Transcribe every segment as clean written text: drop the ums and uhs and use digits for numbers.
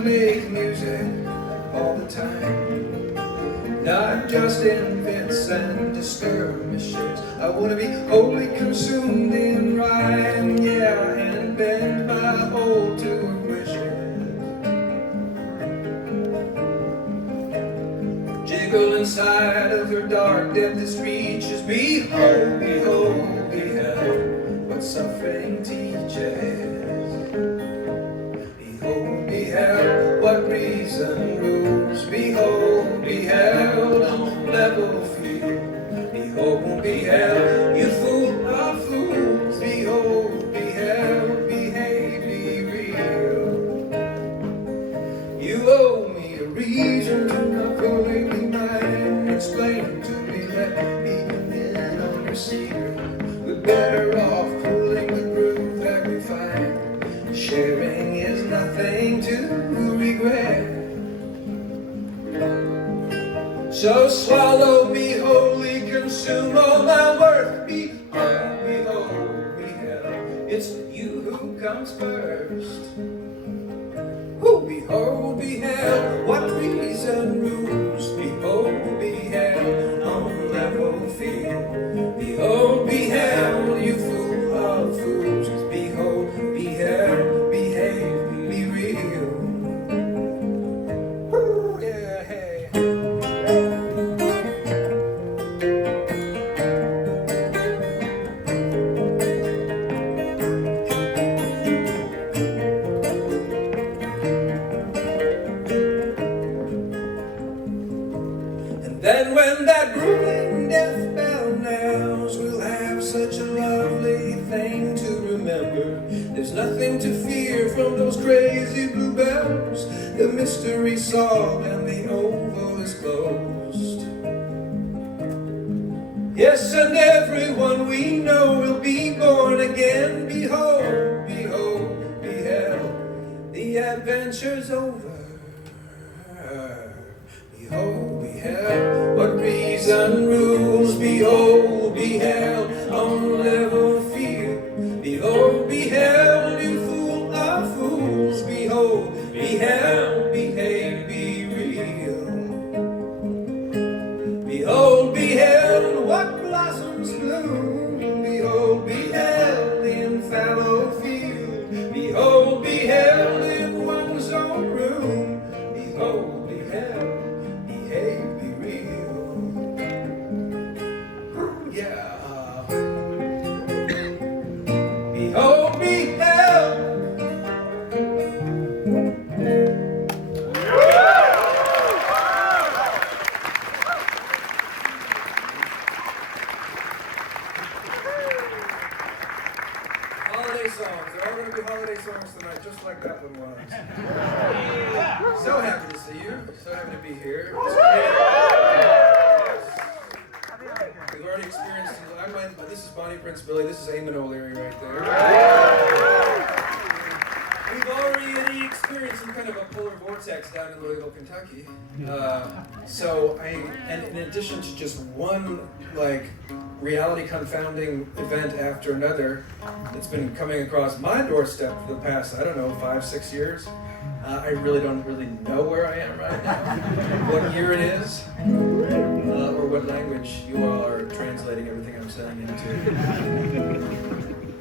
wanna make music all the time, not just invents and skirmishes. I wanna be wholly consumed in rhyme, yeah, and bend my whole to her wishes. Jiggle inside of her dark deepest reaches. Behold, behold, behold what suffering teaches. Behold, beheld what reason rules. Behold, beheld on level field. Behold, beheld, you fool of fools. Behold, beheld, behave, be real. You owe me a reason to not go lately mine. Explain to me, let me in on your secret. We're better off pulling the groove that we find. Sharing is nothing to regret. So swallow me, wholly consume all my worth. Behold, behold, beheld, it's you who comes first. Who behold, beheld, what reason rules. Behold, beheld, on level field. Behold, beheld, you fool of fools. Behold, beheld, behave, be real. Woo, yeah, hey. Then when that grueling death bell knells, we'll have such a lovely thing to remember. There's nothing to fear from those crazy bluebells. The mystery's solved and the oval is closed. Yes, and everyone we know will be born again. Behold, behold, beheld, the adventure's over. Behold, beheld, what reason rules. Behold, beheld, on level field. Behold, beheld, you fool of fools. Behold, beheld, behave, be real. Behold, beheld, what blossoms bloom. Behold, beheld, in fallow field. Behold, beheld, in one's own room. Behold, beheld, behave, be real. Yeah. Behold, beheld. Holiday songs. They're all going to be holiday songs tonight, just like that one was. So happy to see you. So happy to be here. We've already experienced. This is Bonnie Prince Billy. This is Eamon O'Leary right there. We've already experienced some kind of a polar vortex down in Louisville, Kentucky. And in addition to just one reality confounding event after another, it's been coming across my doorstep for the past, 5-6 years. I really don't know where I am right now, what year it is, or what language you all are translating everything I'm saying into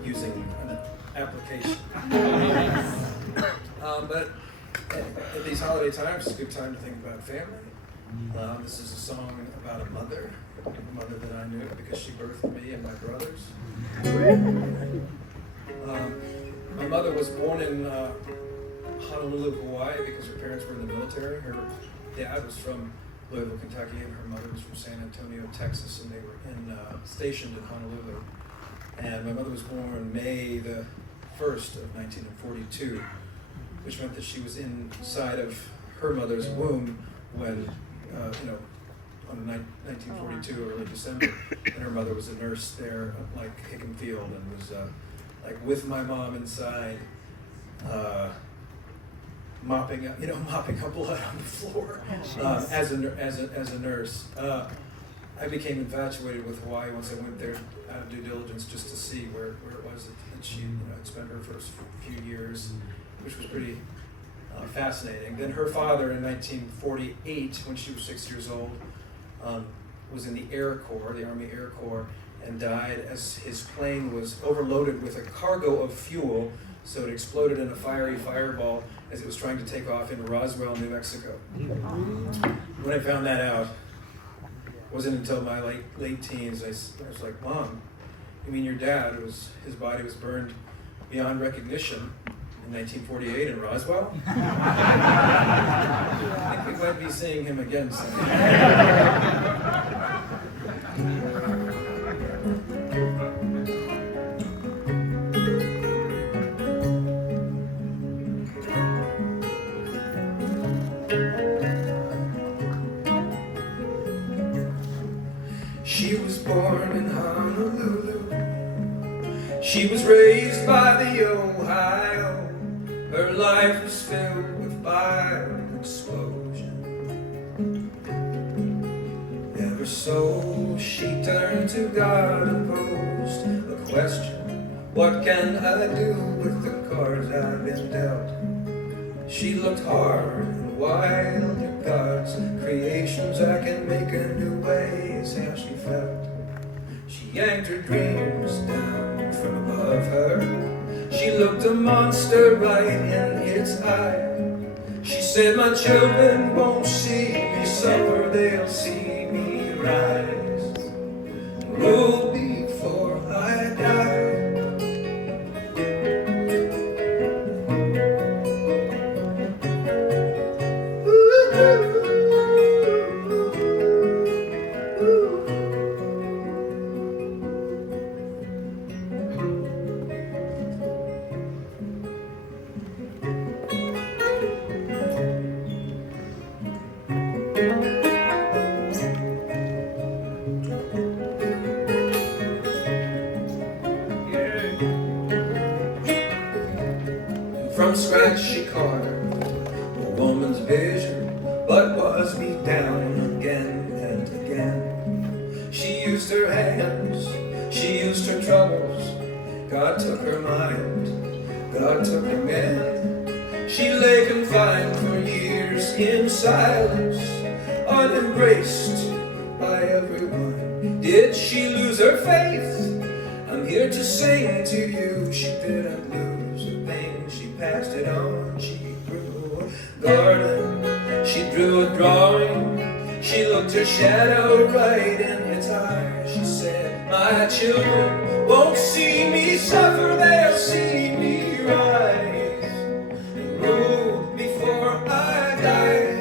using an application. But at these holiday times, it's a good time to think about family. This is a song about a mother that I knew because she birthed me and my brothers. My mother was born in Honolulu, Hawaii, because her parents were in the military. Her dad was from Louisville, Kentucky, and her mother was from San Antonio, Texas, and they were stationed in Honolulu. And my mother was born May the 1st of 1942, which meant that she was inside of her mother's womb when, on 1942, early December, and her mother was a nurse there at Hickam Field, and was with my mom inside, mopping up blood on the floor as a nurse. I became infatuated with Hawaii once I went there out of due diligence just to see where it was that she had spent her first few years, which was pretty Fascinating. Then her father in 1948, when she was 6 years old, was in the Air Corps, the Army Air Corps, and died as his plane was overloaded with a cargo of fuel, so it exploded in a fiery fireball as it was trying to take off in Roswell, New Mexico. When I found that out, it wasn't until my late teens, I was like, Mom, you mean your dad, his body was burned beyond recognition in 1948 in Roswell? I think we might be seeing him again soon. She was born in Honolulu. She was raised by the Ohio. Her life was filled with fire and explosion. Ever so she turned to God and posed a question. What can I do with the cards I've been dealt? She looked hard and wild at God's creations. I can make a new way, is how she felt. She yanked her dreams down from above her. She looked a monster right in its eye. She said, my children won't see me suffer, they'll see me rise. Rule before I die. From scratch she carved a woman's vision, but was beat down again and again. She used her hands, she used her troubles. God took her mind, God took her men. She lay confined for years in silence, unembraced by everyone. Did she lose her faith? I'm here to sing to you, she didn't lose a thing. She passed it on, she grew a garden, she drew a drawing, she looked her shadow right in its eye. She said, my children won't see me suffer, they'll see me rise and rule before I die.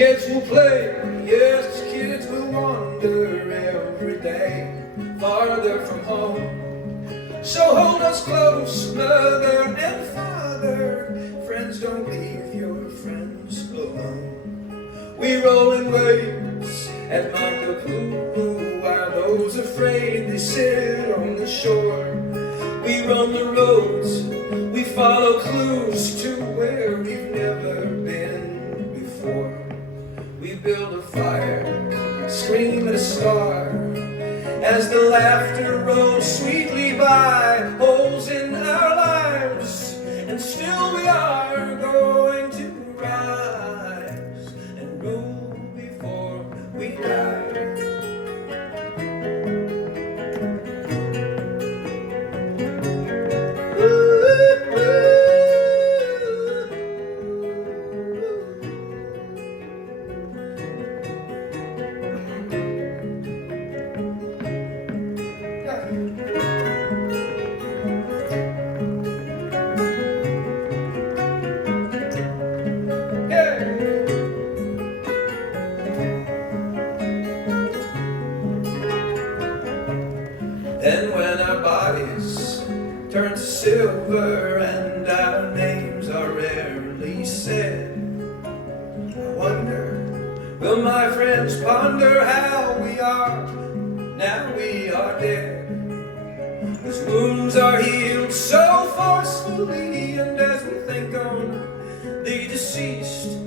Kids will play, yes, kids will wander every day, farther from home. So hold us close, mother and father. Friends, don't leave your friends alone. We roll in waves at Makapu'u, while those afraid they sit on the shore. We roam the roads, we follow clues to where we've never been before. We build a fire, scream at a star, as the laughter rolls sweetly by. Holes in our lives, and still we are going to rise and rule before we die. Then when our bodies turn to silver and our names are rarely said. I wonder, will my friends ponder how we are now we are dead? Whose wounds are healed so forcefully, and as we think on the deceased,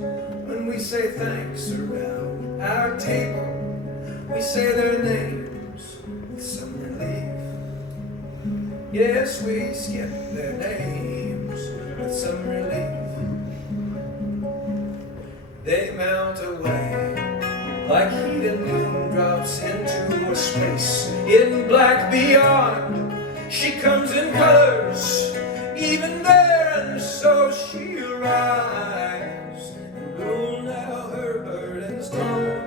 when we say thanks around our table, we say their names with some relief. Yes, we skip their names with some relief. They mount away like heated moon drops into a space in black beyond. She comes in colors, even there, and so she arrives. And rule now her burden's gone.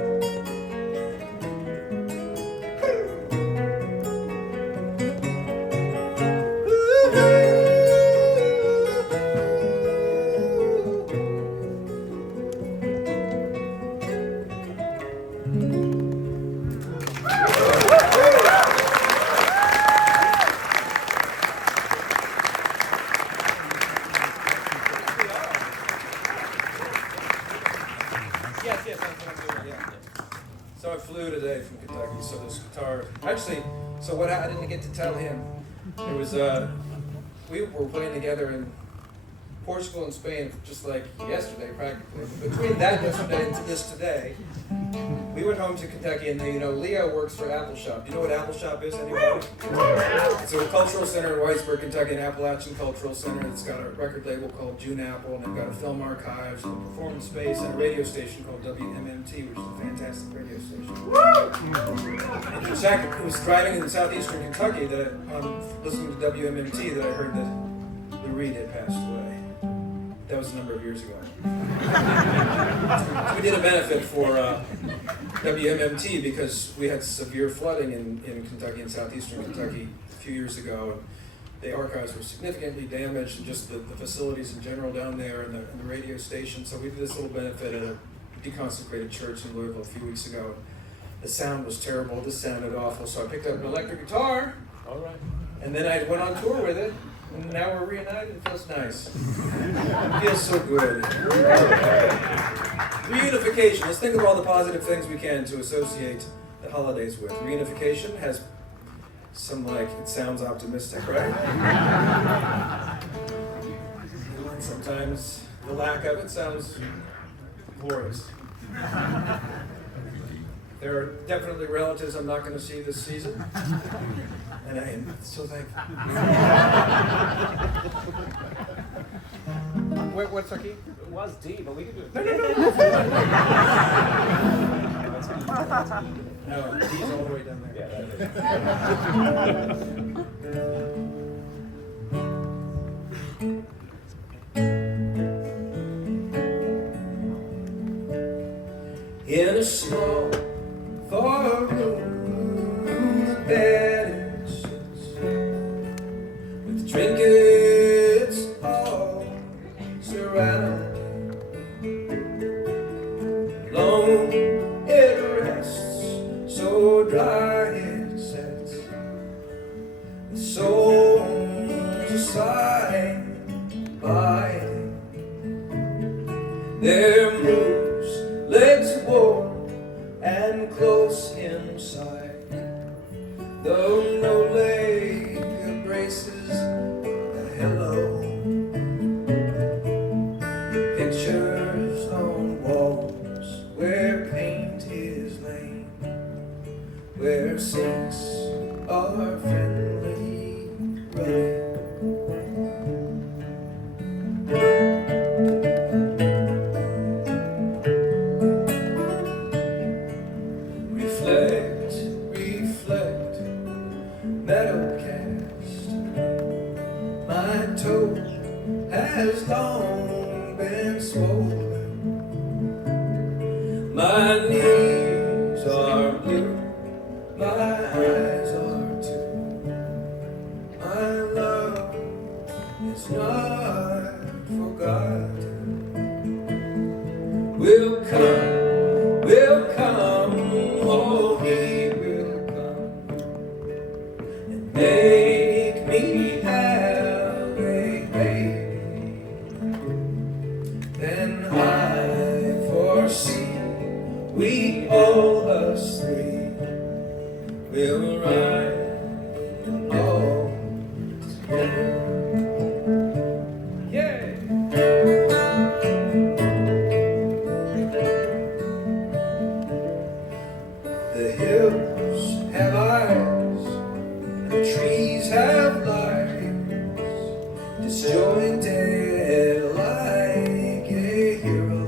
So I flew today from Kentucky, so this guitar, actually, so what I didn't get to tell him, it was, we were playing together in Portugal and Spain just like yesterday practically. Between that yesterday and this today, we went home to Kentucky, and Leo works for Apple Shop. Do you know what Apple Shop is, anybody? It's a cultural center in Whitesburg, Kentucky, an Appalachian cultural center. It's got a record label called June Apple, and they've got a film archives, and a performance space, and a radio station called WMMT, which is a fantastic radio station. In fact, it was driving in southeastern Kentucky that listening to WMMT that I heard that Lou Reed had passed away. That was a number of years ago. We did a benefit for WMMT because we had severe flooding in Kentucky and southeastern Kentucky a few years ago. And the archives were significantly damaged, and just the facilities in general down there, and the radio station. So we did this little benefit at a deconsecrated church in Louisville a few weeks ago. The sound was terrible. This sounded awful. So I picked up an electric guitar. All right. And then I went on tour with it. And now we're reunited. It feels nice. It feels so good. Reunification. Let's think of all the positive things we can to associate the holidays with. Reunification has some, it sounds optimistic, right? And sometimes the lack of it sounds glorious. There are definitely relatives I'm not going to see this season. And I am so thankful. What's our key? It was D, but we can do it. No, D's all the way down there. Yeah, that is. In a small far room, the bed sits with trinkets all surround. Alone it rests, so dry it sets. The souls aside by their moves, legs warm and close inside, though no leg embraces the hello. Pictures on walls where paint is laid, where sinks are friendly running. Reflect, meadow cast. My toe has long been swollen. My knees are blue, my eyes are too. we'll ride all together. Yeah. The hills have eyes, the trees have lives, disjointed like a hero.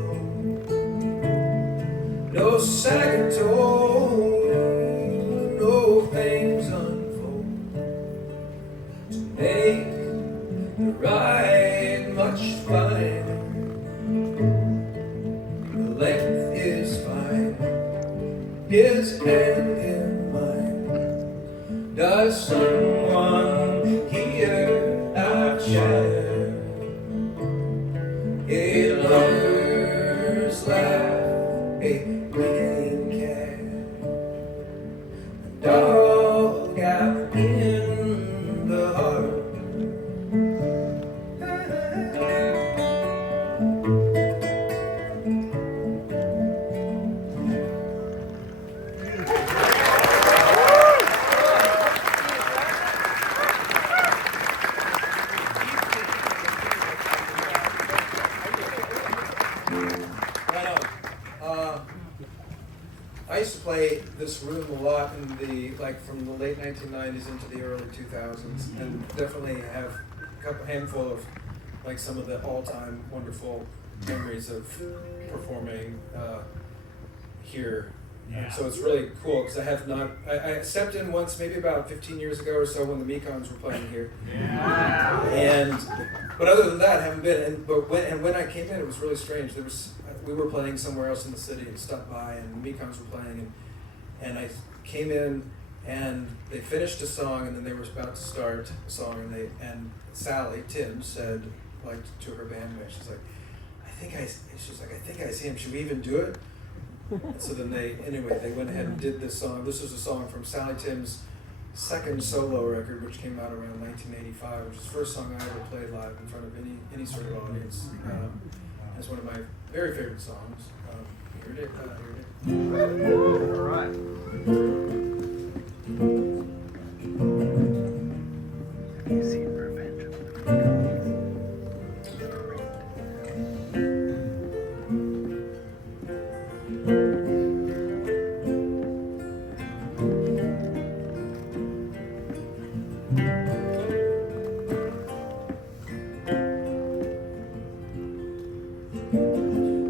No second told, no things unfold to make the ride much finer. The length is fine, his hand in mine. Does someone here outshine a lover's laugh, a bleeding cat, a dog out in the heart? I used to play this room a lot in the, like, from the late 1990s into the early 2000s, and definitely have a handful of, like, some of the all-time wonderful memories of performing here. And so it's really cool because I have not. I stepped in once, maybe about 15 years ago or so, when the Mekons were playing here. But other than that, I haven't been. And when I came in, it was really strange. We were playing somewhere else in the city and stopped by, and the Mekons were playing, and I came in, and they finished a song, and then they were about to start a song, and Sally Tim said, like, to her bandmate, she's like, I think I see him. Should we even do it? And so then they went ahead and did this song. This was a song from Sally Tim's second solo record, which came out around 1985, which is the first song I ever played live in front of any sort of audience. It's one of my very favorite songs. Here it is. All right.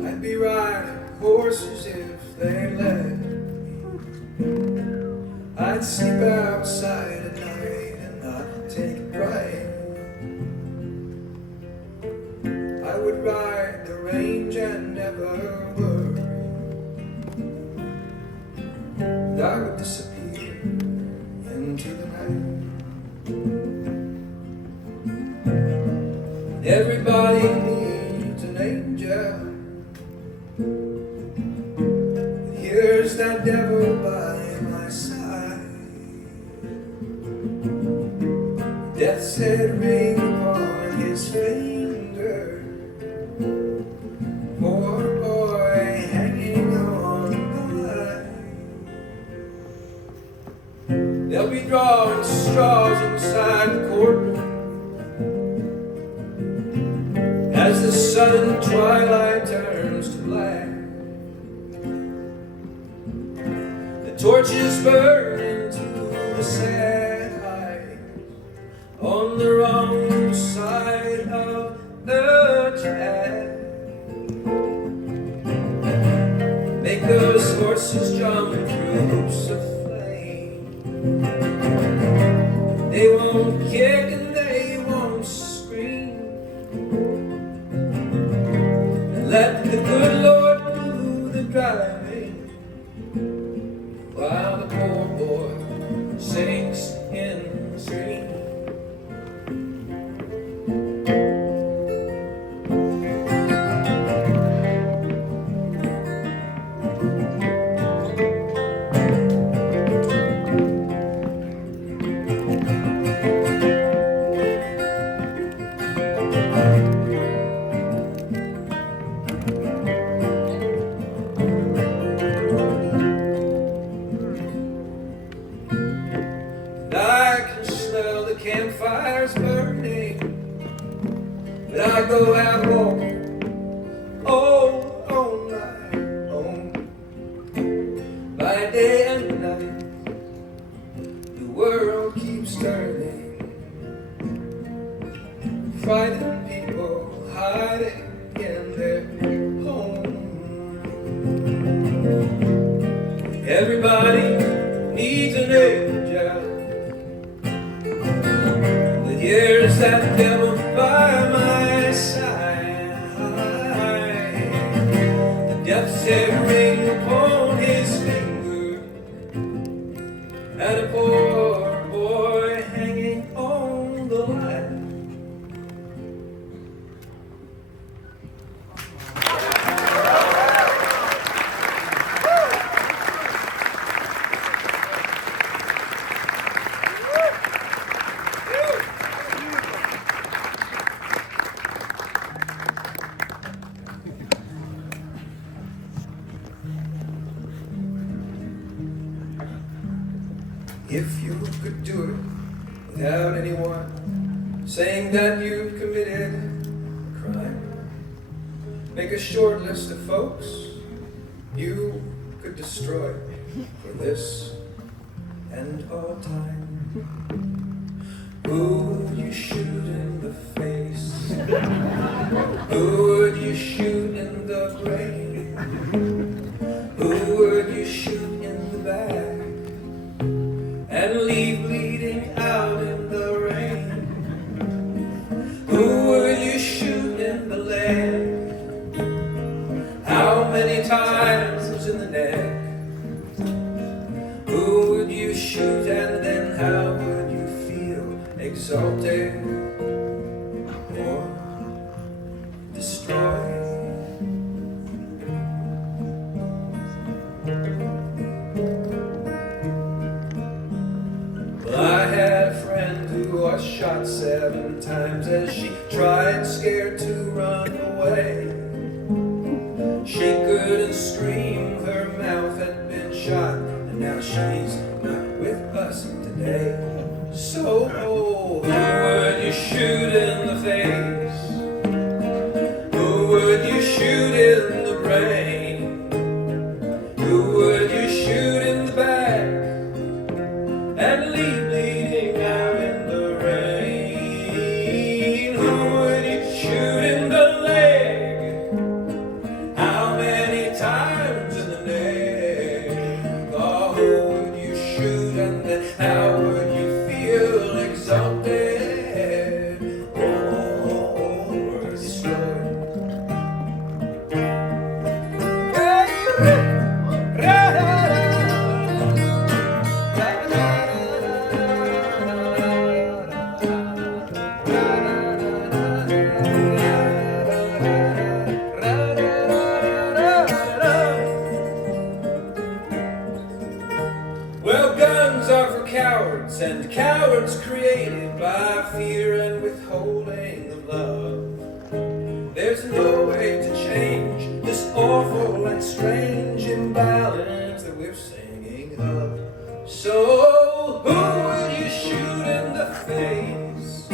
I'd be riding horses if they let me. I'd sleep outside at night and not take pride. I would ride the range and never worry. And I would disappear into the night. Everybody needs an angel. Here's that devil by my side. Death's head ring upon his finger. Poor boy hanging on by. They'll be drawing straws inside the courtroom as the sudden twilight turns to black. The torches burn into the sad eyes on the wrong side of the track. Make those horses jump through hoops of flame. They won't kick and they won't scream. Let the good Lord do the driving while the poor boy sinks in the stream. And I go out walking all night long. By day and night, the world keeps turning. Frightened people hiding in their home. Everybody needs an angel. The years that devil by my side, the death's head ring upon his finger, and a poor boy hanging on the line. If you could do it without anyone saying that you've committed a crime, make a short list of folks you could destroy for this and all time. Who would you shoot in the face? Who would you shoot in the brain? Who would you shoot in the back and leave bleeding out in the rain? Who would you shoot in the leg? How many times in the neck? Who would you shoot and then how would you feel? Exalted or destroyed? Well, I had a friend who was shot 7 times as she tried, scared to run away. She couldn't scream, her mouth had been shot, and now she's not with us today. So, who would you shoot in the face? Who would you shoot in the brain? Who would you shoot in the back and leave bleeding out in the rain? Who would you shoot in the leg? How many times in the neck? Oh, who would you shoot and then how would you feel? Exalted or destroyed? Well, guns are for cowards, and cowards created by fear and withholding of love. There's no way to change this awful and strange imbalance that we're singing of. So, who would you shoot in the face?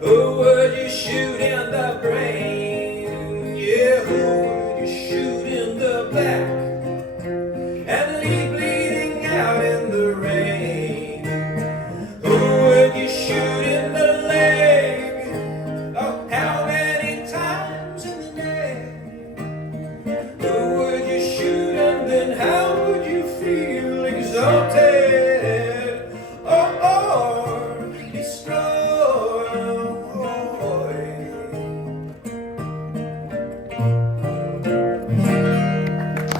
Who would you shoot in the brain? Yeah, who would you shoot in the back and leave bleeding out in the rain? Who would you shoot in the leg? Oh, how many times in the neck? Who would you shoot and then how would you feel? Exalted or destroyed?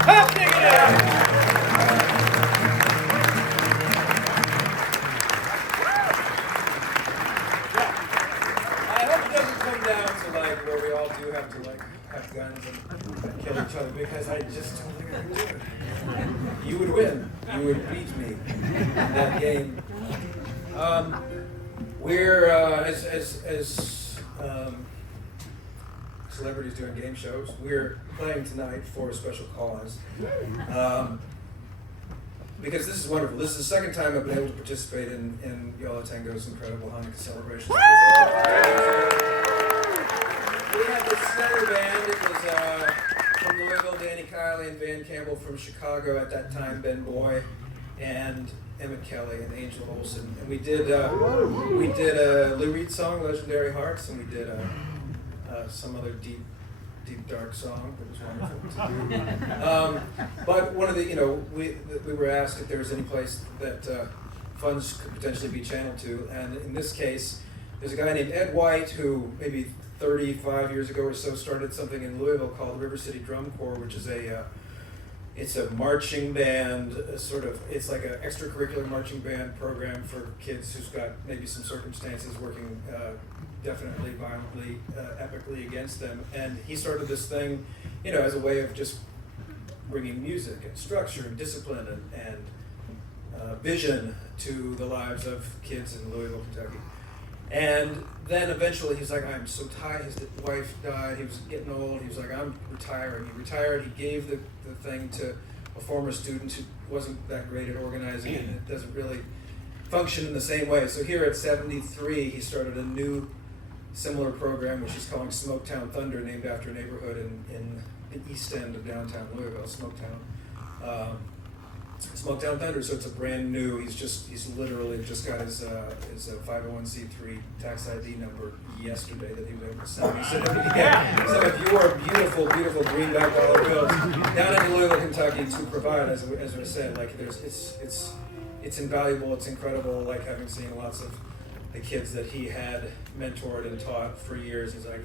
Hop, dig it out! I hope it doesn't come down to like where we all do have to like have guns and kill each other, because I just don't think I can do it. You would win. You would beat me in that game. We're as celebrities doing game shows. We're playing tonight for a special cause. Because this is wonderful. This is the second time I've been able to participate in Yola Tango's incredible Hanukkah celebration. we had this snare band. It was from Louisville, Danny Kiley and Van Campbell from Chicago at that time, Ben Boy, and Emmett Kelly and Angel Olsen. And we did a Lou Reed song, Legendary Hearts, and we did some other deep, dark song that was wonderful to do. But one of the, we were asked if there was any place that funds could potentially be channeled to, and in this case, there's a guy named Ed White who maybe 35 years ago or so started something in Louisville called the River City Drum Corps, which is it's a marching band, it's like an extracurricular marching band program for kids who's got maybe some circumstances working definitely violently, epically against them. And he started this thing, as a way of just bringing music and structure and discipline and vision to the lives of kids in Louisville, Kentucky. And then eventually he's like, I'm so tired. His wife died. He was getting old. He was like, I'm retiring. He retired. He gave the thing to a former student who wasn't that great at organizing, and it doesn't really function in the same way. So here at 73, he started a new similar program, which he's calling Smoketown Thunder, named after a neighborhood in the east end of downtown Louisville, Smoketown. Smoketown Thunder, so it's a brand new, he's literally just got his 501c3 tax ID number yesterday that he was able to send me. So if you get some of your beautiful greenback dollar bills down in Louisville, Kentucky to provide, as I said, like it's invaluable, it's incredible, like having seen lots of the kids that he had mentored and taught for years. He's like,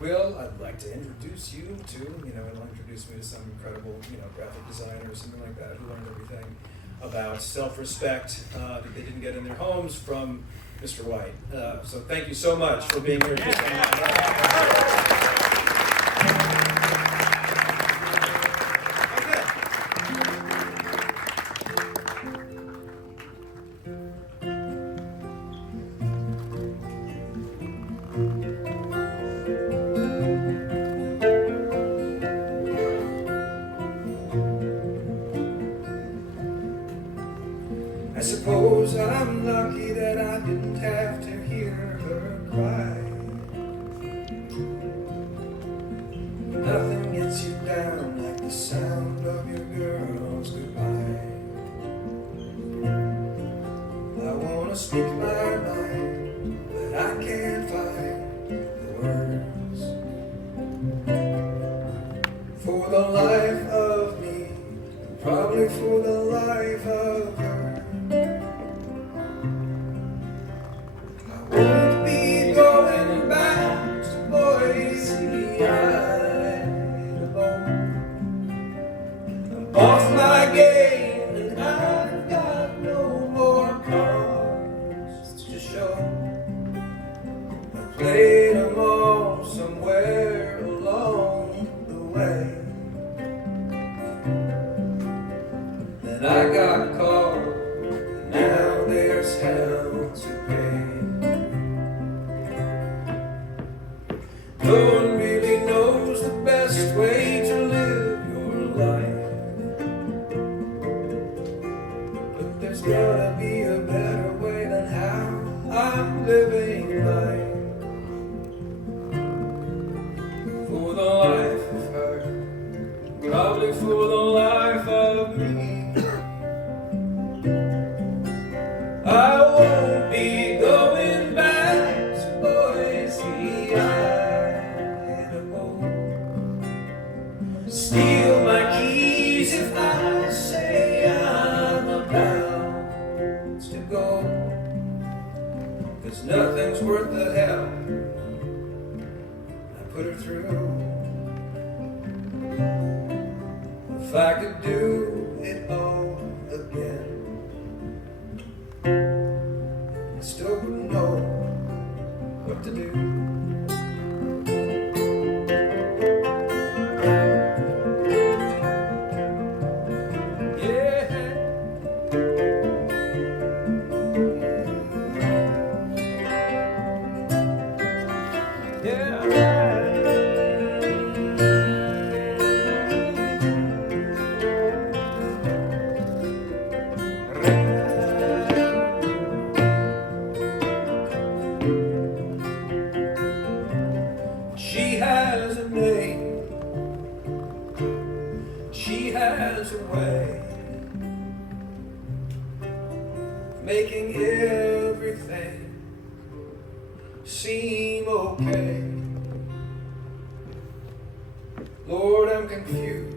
Will, I'd like to introduce you to, and he'll introduce me to some incredible, graphic designer or something like that who learned everything about self-respect that they didn't get in their homes from Mr. White. So thank you so much for being here. I suppose I'm lucky that I didn't have to hear her cry. Nothing gets you down like the sound of your girl's goodbye. I wanna speak my mind, but I can't find the words. For the life of me, and probably for the life of her, won't be going back to Boise, Idaho. I'm off my game and I've got no more cards to show. I played them all somewhere along the way. Then I got caught, and now there's hell to pay. No one really knows the best way to live your life, but there's gotta be a better way than how I'm living life. For the life of her, probably for the life of me, I won't be going back to Boise, Idaho. Steal my keys if I say I'm about to go, 'cause nothing's worth the hell I put her through. If I could do it all again, I still wouldn't know what to do. making everything seem okay. Lord, I'm confused,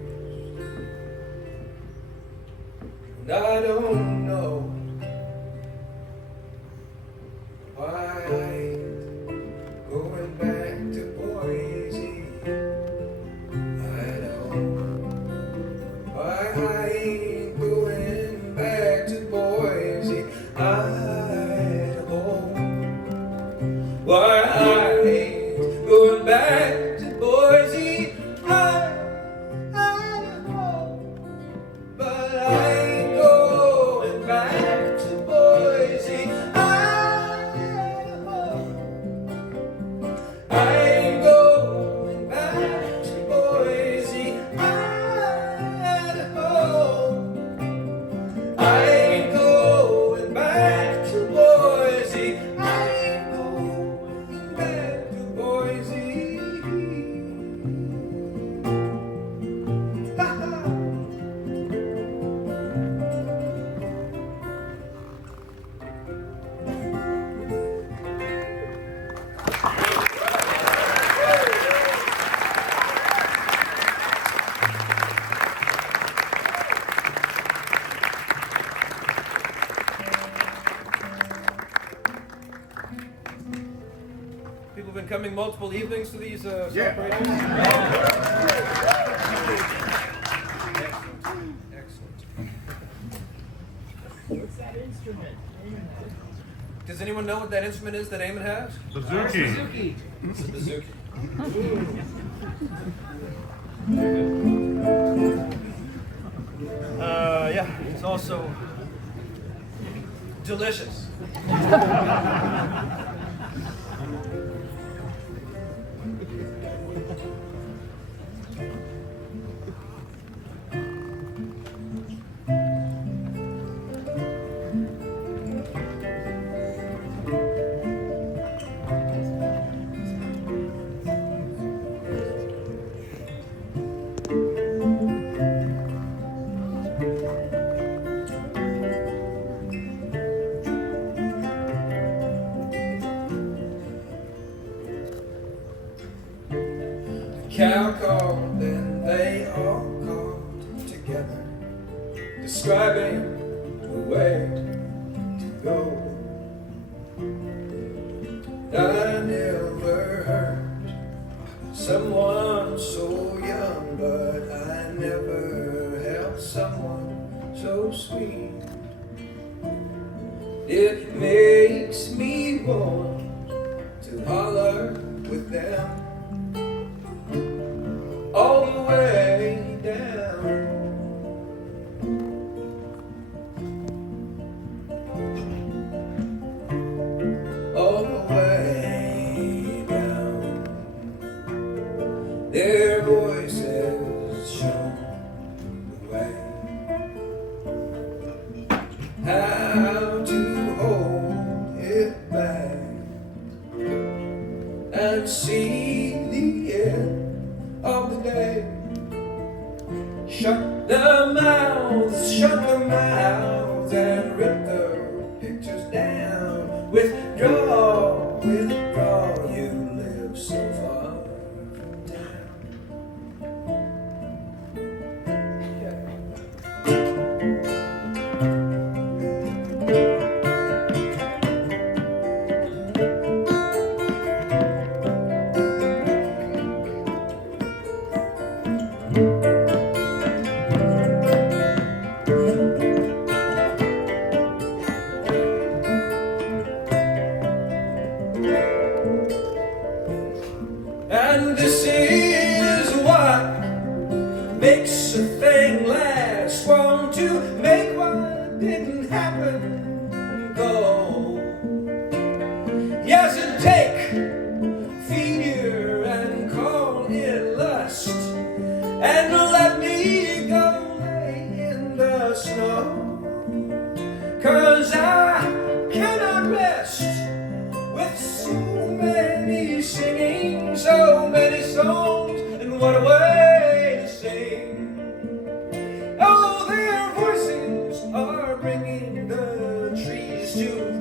and I don't know why I ain't going back to Boise. I don't know why I ain't going back to Boise. I don't know why I ain't going back to Boise. I don't know, but I ain't going back to Boise. I ain't going back to Boise. I ain't going back to Boise. I ain't going back to Boise. People have been coming multiple evenings to these celebrations. Excellent. What's that instrument? Does anyone know what that instrument is that Eamon has? Suzuki. It's a bazooki. Yeah, it's also delicious. Cow called, then they all called together, describing the way to go. I never heard someone so young, but I never held someone so sweet. It makes me want to holler with them all the way down. All the way down. Their voices show the way how to hold it back and see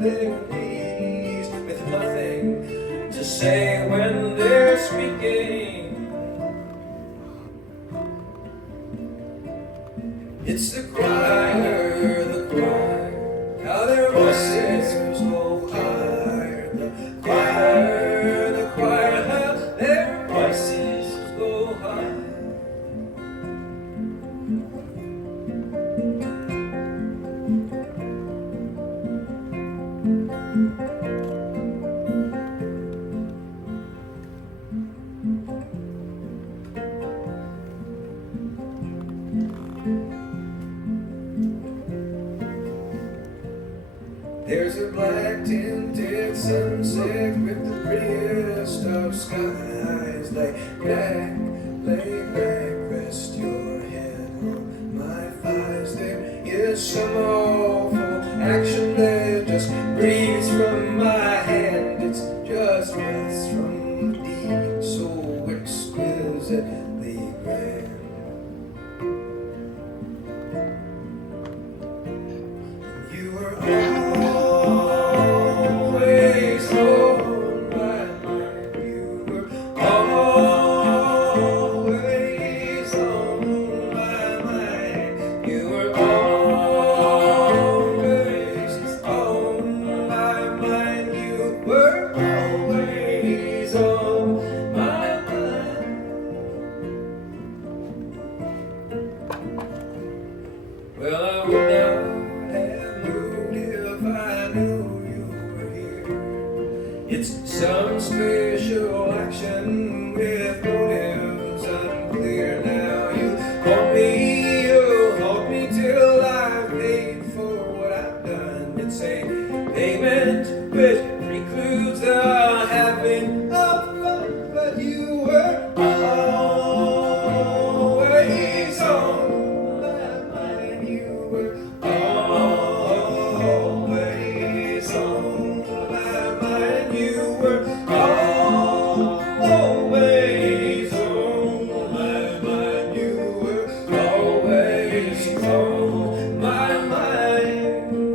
their knees with nothing to say when they're speaking. It's the choir, how their voices go higher. The choir, how their voices go higher. There's a black tinted sunset with the prettiest of skies. Lay back, rest your head on my thighs. There is some awful action that just breathes from my hand. It's just breaths from the deep, so exquisitely grand. You were always on my mind. You were always on my mind. You were always on my mind. You were always on my mind. Well, I would not have moved if I knew you were here. It's some special action with motives unclear. Now you hold me till I've paid for what I've done. It's a payment which precludes the having of fun, but you were always on my mind. You were always on my mind. You were always on my mind. You were always on my mind.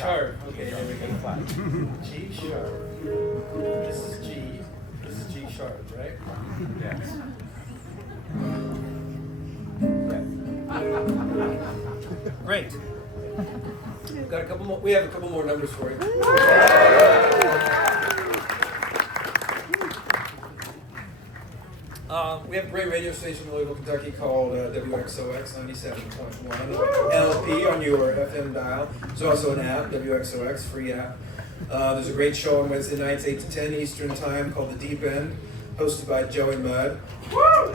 sharp. Okay, there we A go. flat. G sharp. This is G. This is G sharp, right? Yes. Great. Got a couple more. We have a couple more numbers for you. We have a great radio station in Louisville, Kentucky called WXOX 97.1 LP on your FM dial. There's also an app, WXOX, free app. There's a great show on Wednesday nights, 8 to 10 Eastern Time, called The Deep End, hosted by Joey Mudd.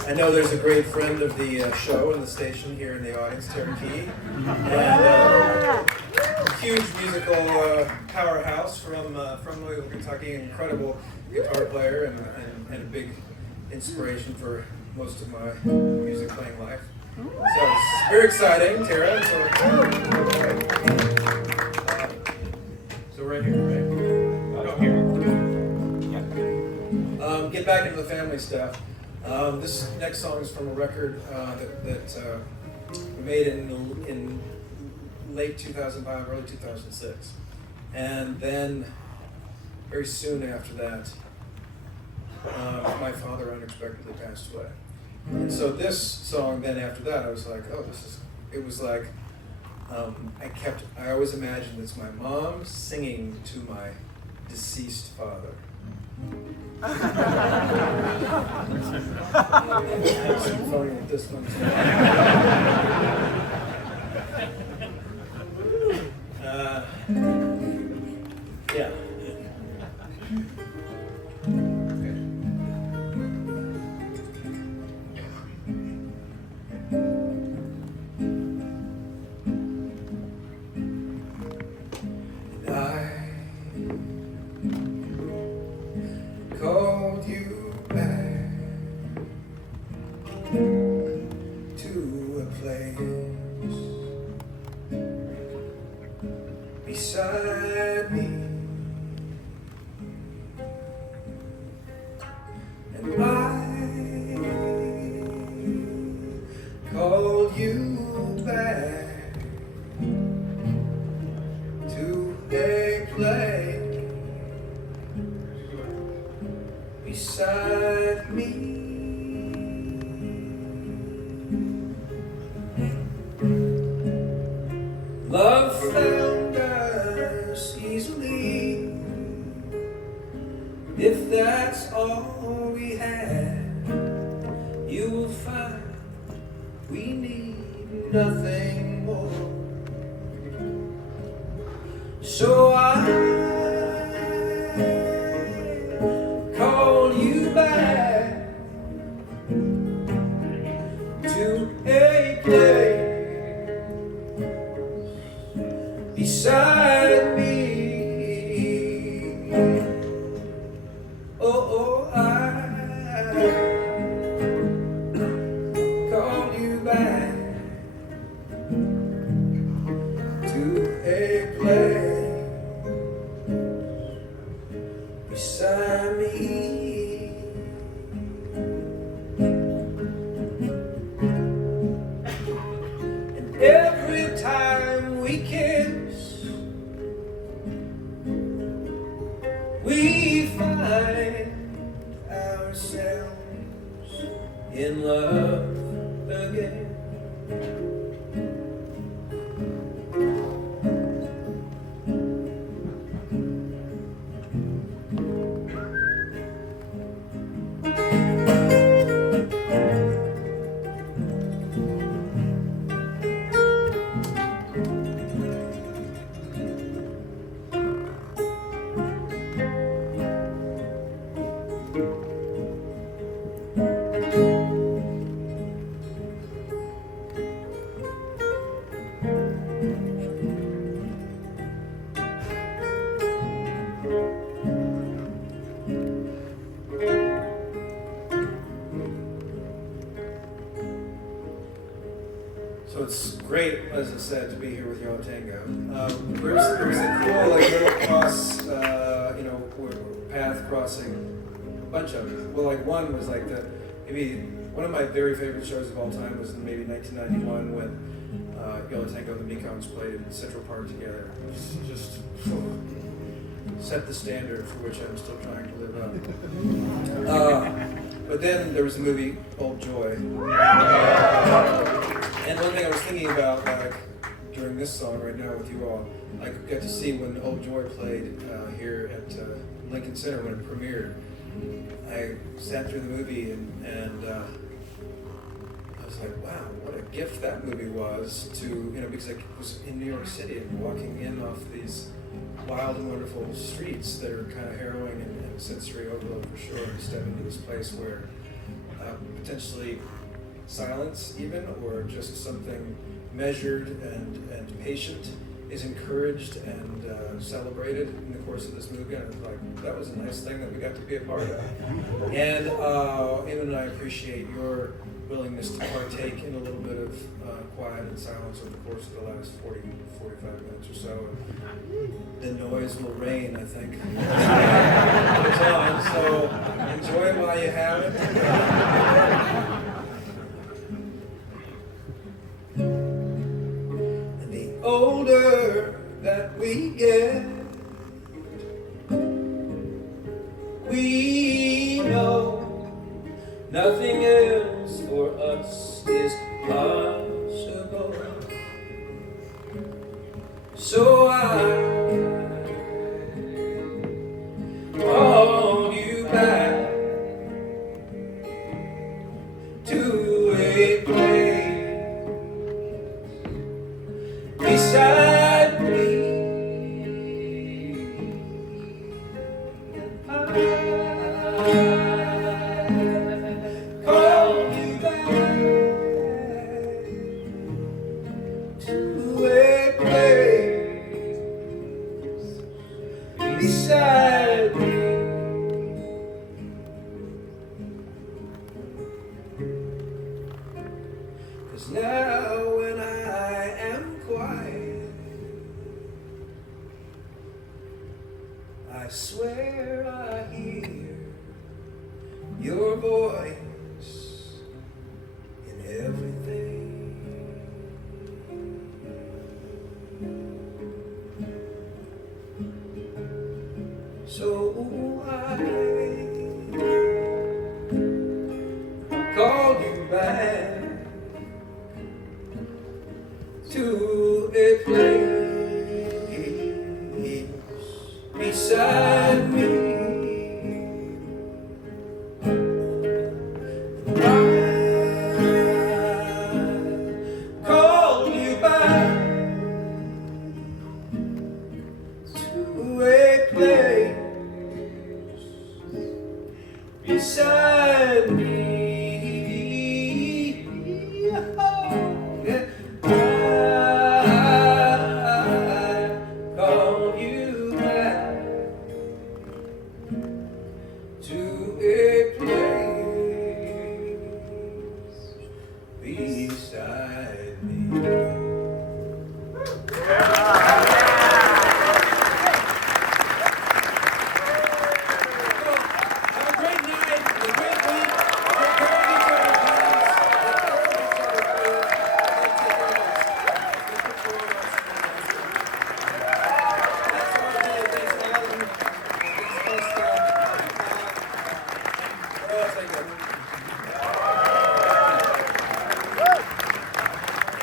I know there's a great friend of the show and the station here in the audience, Terry Key. And huge musical powerhouse from Louisville, Kentucky, incredible guitar player and a big inspiration for most of my music playing life. So it's very exciting, Tara. So right here, right? Oh, here. Get back into the family stuff. This next song is from a record that we made in late 2005, early 2006. And then very soon after that, my father unexpectedly passed away. And so this song, then after that, I was like, oh, it was like, I always imagined it's my mom singing to my deceased father. Have some fun with this one too. Yeah. Called you back to a place beside me, and I called you back to a place beside me. Love found us easily, if that's all we had. You will find we need nothing more. So I call you back to a place beside me. Oh, I call you back to a place beside me. And every time we kiss, we find ourselves in love again. So it's great, as I said, to be here with y'all Tango. There's a cool little cross, path crossing, a bunch of them. Well, one was maybe one of my very favorite shows of all time was in maybe 1991 when Yo La Tengo and the Mekons played in Central Park together. Just set the standard for which I'm still trying to live up. But then there was the movie Old Joy. And one thing I was thinking about, like, during this song right now with you all, I got to see when Old Joy played here at Lincoln Center when it premiered. I sat through the movie and I was like, wow, what a gift that movie was to, because I was in New York City and walking in off these wild and wonderful streets that are kind of harrowing and sensory overload for sure, and step into this place where potentially silence even, or just something measured and patient is encouraged and celebrated in the course of this movie. And I was like, that was a nice thing that we got to be a part of. And even I appreciate your willingness to partake in a little bit of quiet and silence over the course of the last 45 minutes or so. The noise will reign, I think. It's on, so enjoy it while you have it. And the older that we get, we know nothing else for us is possible. So I call you back to a place beside me. Beside me, 'cause now when I am quiet, I swear I hear your voice in everything. So I call you back to a place beside